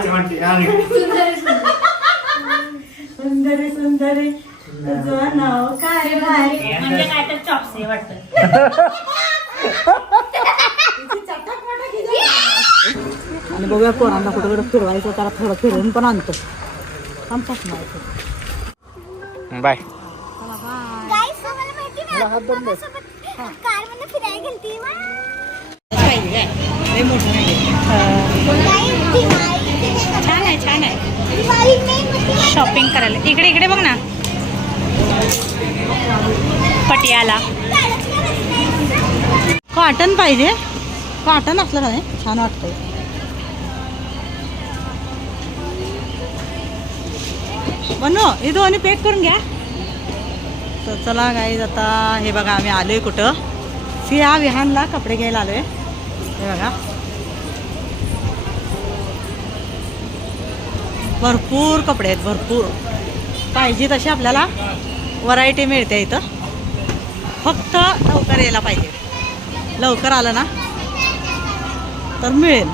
आज म्हणते आणि सुंदरी सुंदरी. तुझं नाव काय? भारी म्हणजे काय तर चॉप्स वाटतं. आणि बघूया पोरांना कुठे कुठे फिरवायचं त्याला थोडं फिरवून पण आणतो. आमचाच नाही बाय. आहे फिरायला गेलती छान आहे छान आहे. शॉपिंग करायला. इकडे इकडे बघ ना. पटियाला. कॉटन पाहिजे. कॉटन असलं नाही? छान वाटतंय. बनू हे दोन्ही पॅक करून घ्या. तर चला गाईज आता हे बघा आम्ही आलोय कुठं? सिया विहानला कपडे घ्यायला आलोय. हे बघा. भरपूर कपडे आहेत भरपूर. पाहिजे तशी आपल्याला व्हरायटी मिळते इथं. फक्त लवकर यायला पाहिजे. लवकर आलं ना तर मिळेल.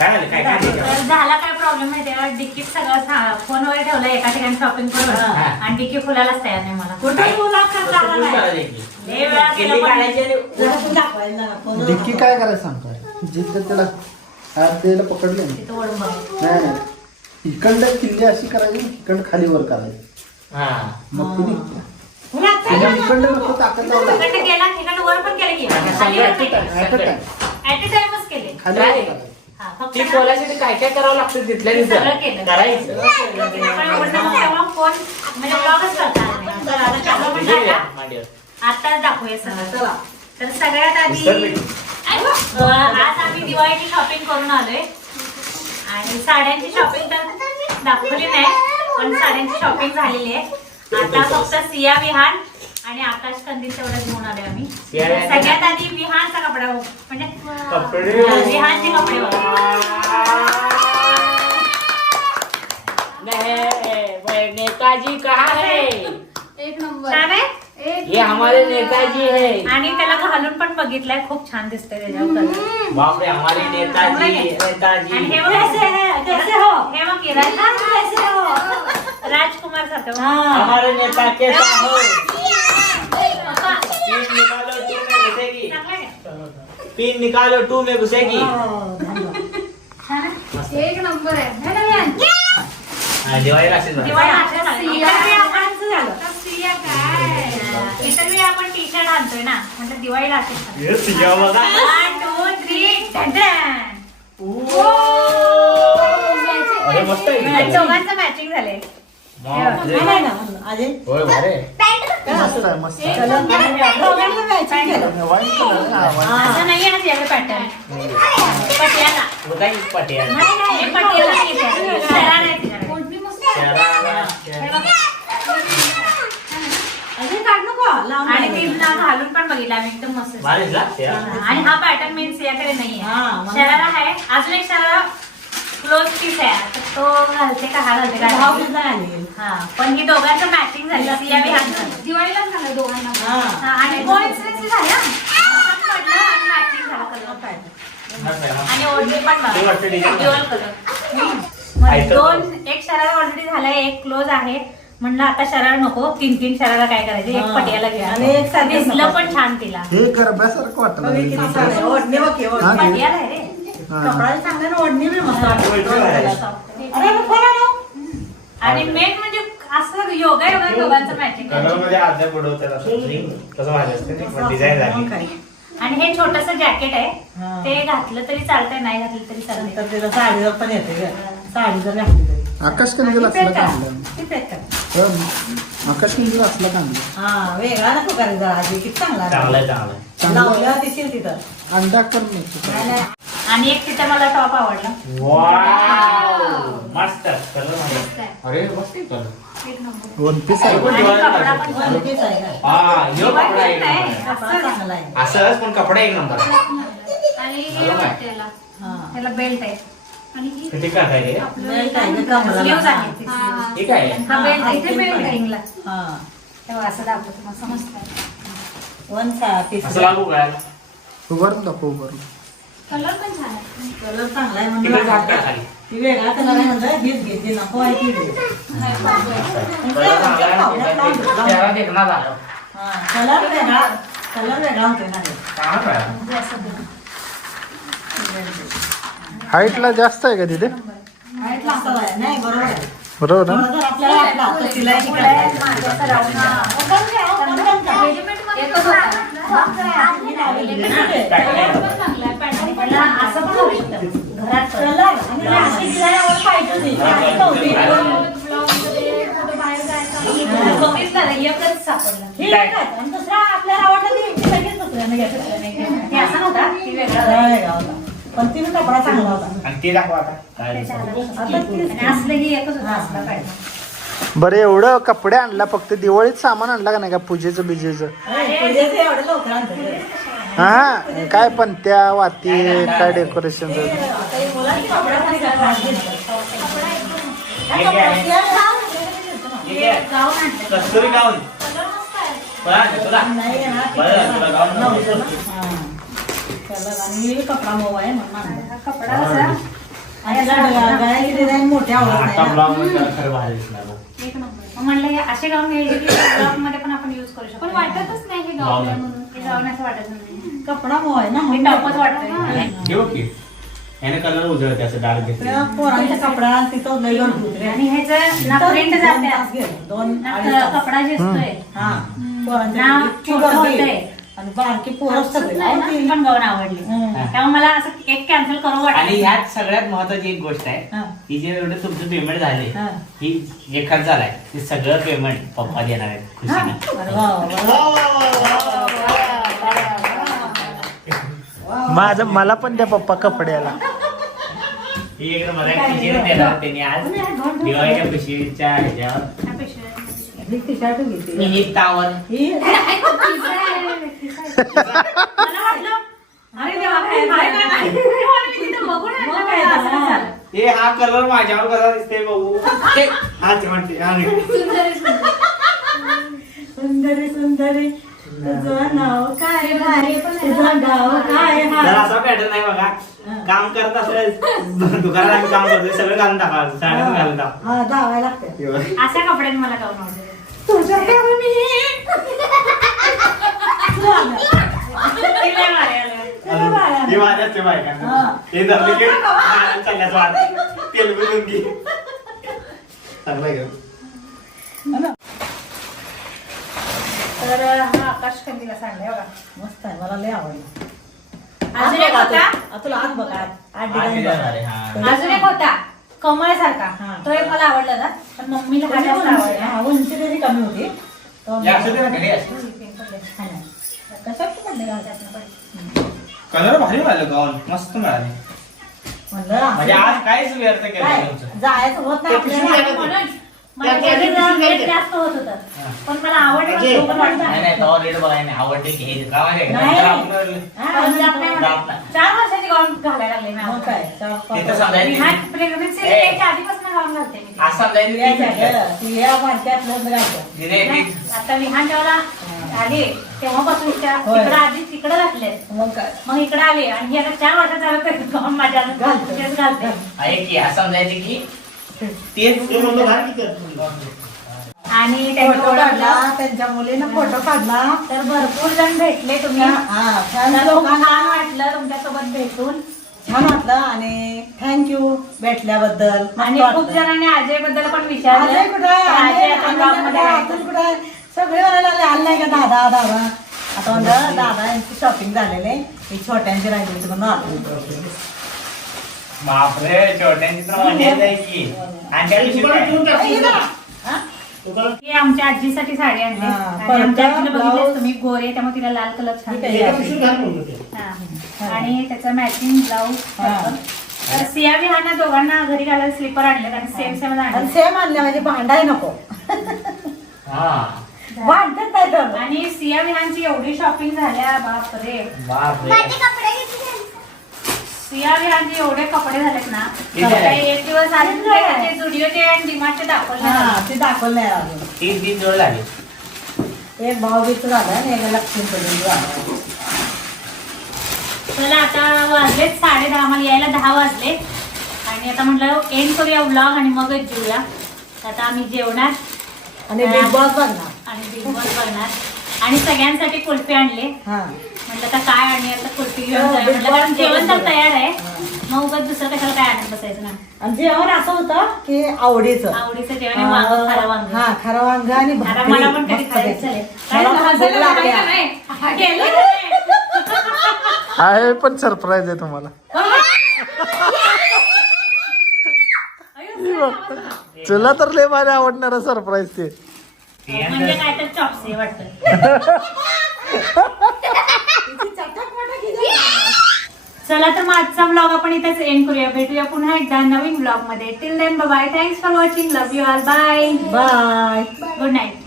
काय झालं काय काय तर झाला काय प्रॉब्लेम माहितीये का? डिक्कीत सगळं सा- फोन वगैरे ठेवलं एका ठिकाणी शॉपिंग करून. हा. आणि डिक्की फुलायलाच तयार नाही मला. कुठे तुला खर्च आला नाही? लय वेळा केलं पण. जरा तू दाखवायला ना, फोनवर. डिक्की काय करायचं सांगतो जिथं त्याला हात द्यायला पकडले ना तिथं ओढून बघ. नाही किल्ली अशी करायची इकडं खाली वर करायची. हा. मग ती. तुला त्याच्या नको ताकद तिकडनं गेला तिकडनं वर पण केलं की. खाली वर नाही केलं. At a time. At a time च केले. खाली वर करायचं. फक्त ती बोलायसाठी काय काय करावं लागतं तिथल्या तिथं? केलं. करायचं. म्हणजे. तर आता दाखवूया सगळं. तर सगळ्यात आधी आज आम्ही दिवाळीची शॉपिंग करून आलोय. आणि साड्यांची शॉपिंग तर दाखवली नाही पण साड्यांची शॉपिंग झालेली आहे. आता फक्त सिया विहान आणि आकाश कंदील तेवढं घेऊन आलोय आम्ही. सगळ्यात आधी विहानचा कपडा. म्हणजे कपडे. विहानचे कपडे नेताजी कहाँ है छान आहे ये हमारे नेताजी है. आणि त्याला घालून पण बघितलंय खूप छान दिसतंय त्याच्यावर कलर. बाप रे हमारे नेताजी आणि नेताजी. हे बघ कैसे है कैसे हो? हे बघ की राज कैसे हो? राजकुमार सारखं. हमारे नेता कैसा हो पप्पा, पीन निकालो टू में घुसेगी चांगला आहे का? पीन निकालो टू में घुसेगी? एक नंबर आहे है ना? हा. दिवाळी असेल ना. इतर वेळी आपण झालं. सिया काय इतर वेळी आपण टी शर्ट आणतोय ना म्हणजे दिवाळीला हे सिया बघा. अरे मस्त आहे मॅचिंग झालंय बापरे. नाही, नाही ना, अजय. होय भारी. मस्त आहे मस्त आहे. वाईन कलर आहे, हा, वाईन. असं नाही आहे याचं पॅटर्न पटियाला बघा ही पटियाला. नाही नाही हे घेतलं. शरारा आहे तिच्याकडे. हे आणि. ती ना घालून पण बघितलं आम्ही एकदम मस्त दिसतं. भारीच ना? त्या. आणि हा पॅटर्न मेन सियाकडे नाहीये हा, मला- शरारा आहे अजून एक शरारा क्लोज पीस आहे. तो घालते का? हा घालते. का किती आली? हा पण ही दोघांचं मॅचिंग झालं. सिया विहानचं दिवाळीला झालं दोघांना. हा. हा, आणि कोइन्सिडन्स झाला. पडलं आणि मॅचिंग झालं कलर मस्त आहे, मस्त. आणि ओढणी पण ते वाटतं design. ड्युअल कलर आयतं दोन एक शरारा ऑलरेडी झालाय एक क्लोज आहे. म्हणलं आता शरारा नको. तीन तीन शरारा काय करायचे? एक हा. पटियाला घ्या. आणि एक साधं दिसलं. पण छान तिला. हे गरब्यासारखं हे. ओढणी ओढणी. हा. पटियाला आहे रे. कपडा चांगला ना, ओढणी बी मस्त वाटते. अरे, नको ना, नको. आणि मेन म्हणजे असं योगा योगा दोघांचं मॅचिंग कलरमध्ये अर्ध्या बुडवतात असं स्लीव. तसं भारी असते ते, पण डिझाईन झाली काय? आणि हे छोटस जॅकेट आहे हा. ते घातलं तरी चालतंय नाही घातलं तरी चालतंय नंतर तिला साडीवर पण येते ग. साडी जर घातली तरी आकाश कंदील असला पॅक करा? हं. आकाश कंदील असला चांगलं हा वेगळा नको करायचा जरा आधी किती चांगला आहे. चांगलं आहे, चांगलं तिथं अंडा कर नाही, नाही नाही. आणि एक तिथं मला टॉप आवडला. वाव मस्त. कलरमध्ये अरे मस्त आहे कलर एक नंबर. वन पीस आहे. पण आणि दिवाळीला कपडा लागतो. पण पण तेच आहे का? हा ह्यो कपडा एक दिवाळीला नंबर. आहे. कपडा चांगला आहे. असंच पण कपडा एक नंबर. आणि हे बरोबर. आहे. आहे त्याला हा. त्याला बेल्ट आहे. आणि ही किती काय काय रे? आपलं बेल्ट आहे का कमराला? स्लीव्ज आहे. हा. ठीक आहे. हा बेल्ट आहे. इथे बेल्ट आहे. रिंगला. हा. तेव्हा असं दाखवतो. मग समजतं वन सा पीस असं लागू गळ्याला उभारून दाखव उभारून. कलर पण छान आहे. कलर चांगला आहे तिकडे म्हणलं झाक करा खाली. ती वेगळा कलर आहे म्हणलं. हीच घे जी नको आहे ती घे. कलर चांगला आहे. चेहरा देखना झाला. कलर वेगळा कलर वेगळा होते ना. चांगला आहे. हाईटला जास्त आहे का तिथे? आहे. नाही बरोबर आहे. बरोबर ना? आपल्याला वाटलं तिला असं पण होऊ शकतं. घरात पण. कलर आणि अशी डिझाईन पाहिजे होती. अशी नव्हती. कमीच झालं, एकच सापडलं. ही एक आहे. आणि दुसरा आपल्याला आवडलं ती ती लगेच दुसऱ्याने घेतलं. हे असं नव्हता, ती वेगळा कलर होता. वेगळा होता. पण ती बी कपडा चांगला होता आणि ते दाखवा आता काय त्याच्या दिसतं. हातात. आता ती आणि असलं की एकच होतं, असलं पाहिजे. बरं एवढं कपडे आणला फक्त दिवाळीत सामान आणला का नाही का पूजेचं बिजेचं पूजेचं एवढं लवकर. हा काय पण त्या वाती काय डेकोरेशन कपडा मस्त आहे. म्हणून. हा कपडा कसा म्हणलं असे गाऊन मध्ये पण आपण युज करू शकतो पण वाटतच नाही हे गाऊन आहे म्हणून गाऊन असं वाटत नाही कपडा आहे ना हे टॉपच वाटतंय हे की कलर उजळते असं डार्क घेतलं त्या पोरांच्या कपडा तिथं लय गर्दी होती रे. आणि ह्याचं ना तिथं प्रिंट दोन जाते तास गेले. दोन ना अडीच तास. कपडा जे असतोय हा पोरांच्या ना इतकी छोटं गर्दी. होतंय. आणि बारकी पोरं सगळे नाही ना, ती पण आवडली हम्म. त्यामुळे मला असं एक कॅन्सल करू आणि वाटलं ह्यात सगळ्यात महत्वाची एक गोष्ट आहे हा. की जे एवढे तुमचं पेमेंट झाले हा. ही एखाद झालाय ते सगळं पेमेंट पप्पा देणार आहेत हा. खुशीने अरे वा, वा, वा कपड्याला ही एकदम मराठी खुशीने देणार त्यांनी आज दिवाळीच्या खुशीच्या ह्याच्यावर ह्या पिशव्या- ही टी-शर्ट घेतली. मिनी तावर ही मला मला असं झालं? झालं. हे हा कलर माझ्यावर कसा दिसते बघू. हे, हा ते म्हणते. सुंदरी सुंदरी. तुझं नाव काय आहे? तुझं नाव काय जर आहे असा पॅटर्न आहे बघा. काम करत असलं दुकानात आम्ही काम करतोय. सगळं घालून टाकायचं साड्या घालून टाका. हा धावायला लागते. अशा कपड्याने मला गाऊन मी. हे माझ्याच ते बायका. हा. हे धरले की हा, चालल्याचं वाट तेलगू लुंगी. चांगलं आहे का? तर हा आकाश कंदीला सांगलाय बघा. मस्त आहे मला लय आवडलं. अजून एक होता? आ, तुला आज बघा. हा. अजून एक होता. तो एक मला आवडला ना पण मम्मीला हा कमी जास्त उंची- आवडला. हा, उंची त्याची कमी होती. घरी. हा. ना. कशात पडले का? कलर भारी मिळालं गाऊन मस्त मिळाले. म्हणलं म्हणजे आज काहीच व्यर्थ केलं काय? नाही तुमचं. जायचं होत नाही आपल्याला. म्हणून मला त्या त्याचं त्या जरा दिवशी वेट काय जास्त होत होतं. पण मला. नाही नाही रेट बघाय नाही आवडते हे? नाही. आपण हा, जात नाही. नाही. चार वर्षाची गाऊन घालायला लागले मी मग आता. काय चार पाच तिथं सांगायचं विहान प्रेग्नन्सी ए. त्याच्या आधीपासून गाऊन घालते मी. असं या ती नाही, ती- आता विहान जेव्हा आले तेव्हापासून त्या होय. तिकडं आधी तिकडं घातले मग काय मग इकडे आले आणि हे आता चार वर्षात झालं तरी माझ्या घालते. तेच घालते आहे की असं समजायचं की आणि त्यांच्या फोटो ओळखला काढला त्यांच्या मुलीनं फोटो काढला तर भरपूर जण भेटले तुम्ही हा छान तर छान वाटलं तुमच्यासोबत भेटून छान वाटलं आणि थँक्यू भेटल्याबद्दल मस्त आणि वाटलं. खूप जणांनी अजयबद्दल पण विचारलं अजय कुठं आहे? तर अजय अजय- आता कुठं मध्ये आहे? आहे. अतुल कुठं आहे? सगळे म्हणायला लागले, आले नाही का दादा दादा आता म्हणलं दादा यांची शॉपिंग झालेली आहे. ही छोट्यांची राहिली होती म्हणून आलो. बापरे छोट्यांची तर मजा आहे की आणि त्या दिवशी काय? हा? आमच्या आजीसाठी साडी आणली. हा, आणि परत आमच्या आजीला ब्लाऊज. बघितलं तुम्ही गोरे त्यामुळे तिला लाल कलर छान ठीक आहे. हा. आणि त्याचं मॅचिंग ब्लाऊज हा. तर सिया विहाना दोघांना घरी घालायला स्लीपर आणले आणि सेम सेम आणि आणले सेम आणल्या म्हणजे भांडाय नको. हा. भांडत नाही तर आणि सिया विहानची एवढी शॉपिंग झाल्या बापरे. बापरे. माझे कपडे किती एवढे कपडे झालेत ना? काही एक दिवस आणि डिमार्टचे दाखवले हा ते दाखवलं नाही अजून. तीन तीन जोड झाले. एक झालं आणि एक लक्ष्मीपूजन झालं. चला आता वाजलेत साडे दहा मला यायला दहा वाजले. आणि आता म्हटलं एंड करूया ब्लॉग आणि मगच जेऊया. आता आम्ही जेवणार. आणि बिग बॉस बघणार. आणि बिग बॉस बघणार. आणि सगळ्यांसाठी कुल्फी आणले. हा. म्हटलं आता काय आणि आता हो, म्हटलं कारण जेवण तर जेवण तयार आहे. मग उगाच दुसरं कशाला काय आणत बसायचं ना? आणि जेवण असं होतं की आवडीचं. आवडीचं जेवण आहे, वांग खारं वांग. हा खरं वांग आणि आता भाकरी. मला पण कधी मस्तपैकी. खायचं आहे. काय मला पण हसायला भूक लागली. लागलं आहे. नाही? गेलं का नाही? आहे पण सरप्राईज आहे तुम्हाला. तुला तर लय भारी आवडणार सरप्राईज ते. म्हणजे काय तर चॉप्स आहे वाटतं. चला तर मग आजचा ब्लॉग आपण इथेच एंड करूया. भेटूया पुन्हा एकदा नवीन ब्लॉगमध्ये. Till then bye thanks for watching love you all bye bye good night